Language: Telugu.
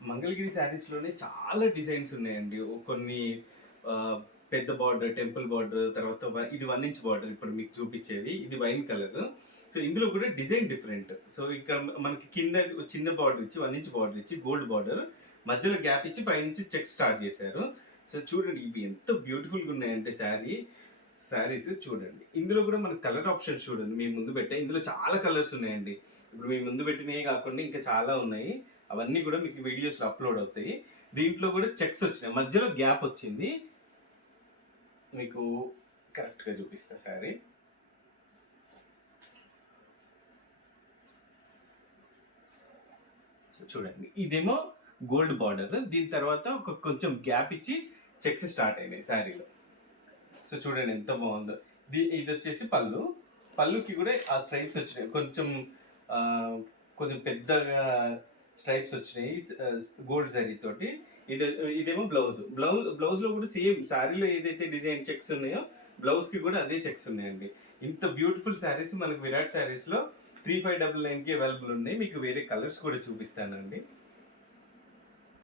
మంగళగిరి శారీస్‌లోనే చాలా డిజైన్స్ ఉన్నాయండి. కొన్ని ఆహ్, పెద్ద బార్డర్, టెంపుల్ బార్డర్, తర్వాత ఇది 1 ఇంచ్ బార్డర్ ఇప్పుడు మీకు చూపిచ్చేది. ఇది వైన్ కలర్. సో, ఇందులో కూడా డిజైన్ డిఫరెంట్. సో, ఇక్కడ మనకి కింద చిన్న బార్డర్ ఇచ్చి 1 ఇంచ్ బార్డర్ ఇచ్చి గోల్డ్ బార్డర్ మధ్యలో గ్యాప్ ఇచ్చి పైనుంచి చెక్స్ స్టార్ట్ చేశారు. సో, చూడండి ఇవి ఎంత బ్యూటిఫుల్‌గా ఉన్నాయంటే శారీస్ చూడండి. ఇందులో కూడా మనకు కలర్ ఆప్షన్స్ చూడండి. మీ ముందు పెట్టా. ఇందులో చాలా కలర్స్ ఉన్నాయండి. ఇప్పుడు మీ ముందు పెట్టినయే కాకుండా ఇంకా చాలా ఉన్నాయి. అవన్నీ కూడా మీకు వీడియోస్‌లో అప్‌లోడ్ అవుతాయి. దీంట్లో కూడా చెక్స్ వచ్చినాయి. మధ్యలో గ్యాప్ వచ్చింది. మీకు కరెక్ట్‌గా చూపిస్తా శారీ. సో, చూడండి. ఇదేమో గోల్డ్ బార్డర్. దీని తర్వాత కొంచెం గ్యాప్ ఇచ్చి చెక్స్ స్టార్ట్ అయినాయి శారీలో. సో, చూడండి ఎంత బాగుందో. ఇది వచ్చేసి పళ్ళు. పళ్ళుకి కూడా ఆ స్ట్రైప్స్ వచ్చినాయి. కొంచెం పెద్దగా స్ట్రైప్స్ వచ్చినాయి గోల్డ్ శారీ తోటి. ఇది ఇదేమో బ్లౌజ్లో కూడా సేమ్ శారీలో ఏదైతే డిజైన్ చెక్స్ ఉన్నాయో బ్లౌజ్కి కూడా అదే చెక్స్ ఉన్నాయండి. ఇంత బ్యూటిఫుల్ శారీస్ మనకు విరాట్ శారీస్లో 3599కి అవైలబుల్ ఉన్నాయి. మీకు వేరే కలర్స్ కూడా చూపిస్తానండి.